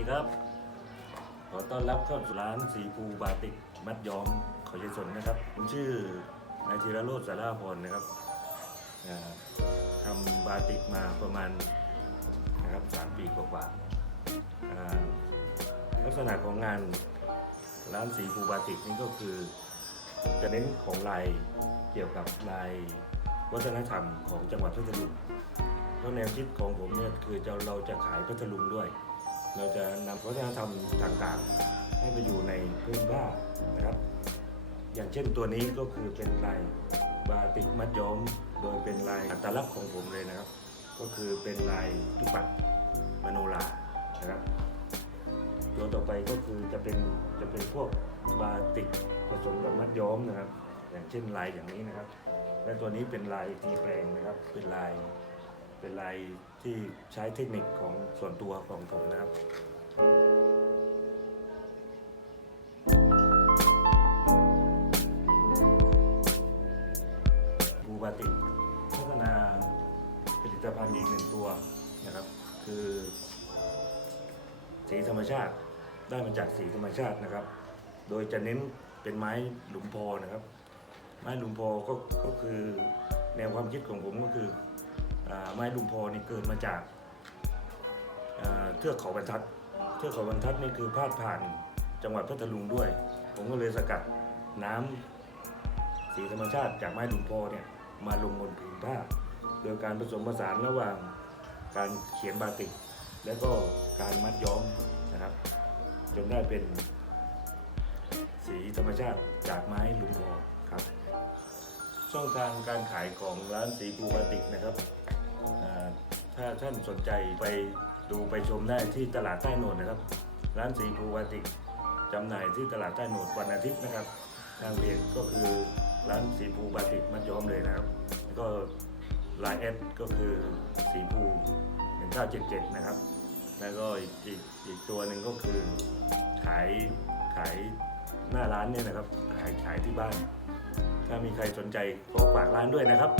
ดีครับ ขอต้อนรับเข้าสู่ร้านสีภูบาติก มัดย้อมเขาใจสนนะครับ ผมชื่อนายธีรโรจสาราพรนะครับทำบาติกมาประมาณนะครับสามปีกว่าๆลักษณะของงานร้านสีภูบาติกนี่ก็คือ จะเน้นของลายเกี่ยวกับลายวัฒนธรรมของจังหวัดพัทลุงเพราะแนวคิดของผมเนี่ยคือเราจะขายพัทลุงด้วย เราจะนำวัฒนธรรมต่างๆ ให้ไปอยู่ในพื้นบ้านนะครับ อย่างเช่นตัวนี้ก็คือเป็นลายบาติกมัดย้อมโดยเป็นลายอัตลักษณ์ของผมเลยนะครับ ก็คือเป็นลายทุปัดมโนรานะครับตัวต่อไปก็คือจะเป็นจะเป็นพวกบาติกผสมกับมัดย้อมนะครับ อย่างเช่นลายอย่างนี้นะครับ และตัวนี้เป็นลายตีแปลงนะครับ เป็นลายเป็นลาย ที่ใช้เทคนิคของส่วนตัวของผมนะครับบูบาติกพัฒนาผลิตภัณฑ์อีกหนึ่งตัวนะครับ คือสีธรรมชาติได้มาจากสีธรรมชาตินะครับ โดยจะเน้นเป็นไม้หลุมพอนะครับ ไม้หลุมพอก็ก็คือแนวความคิดของผมก็คือ ไม้ลุมพอนี่เกิดมาจากเทือกเขาบรรทัด เทือกเขาบรรทัดนี่คือพาดผ่านจังหวัดพัทลุงด้วย ผมก็เลยสกัดน้ำสีธรรมชาติจากไม้ลุมโพเนี่ยมาลงบนผืนผ้า โดยการผสมผสานระหว่างการเขียนบาติก และก็การมัดย้อมนะครับ จนได้เป็นสีธรรมชาติจากไม้ลุมโพครับ ช่องทางการขายของร้านสีภูบาติกนะครับ ถ้าท่านสนใจไปดูไปชมได้ที่ตลาดใต้โหนดนะครับ ร้านสีภูบาติกจำหน่ายที่ตลาดใต้โหนดวันอาทิตย์นะครับ ทางเพจก็คือร้านสีภูบาติกมัดย้อมเลยนะครับ แล้วก็ไลน์แอดก็คือสีภู1977 นะครับ แล้วก็อีกอีกอีกตัวหนึ่งก็คือขายขายหน้าร้านเนี่ยนะครับขายขายที่บ้าน ถ้ามีใครสนใจขอฝากร้านด้วยนะครับ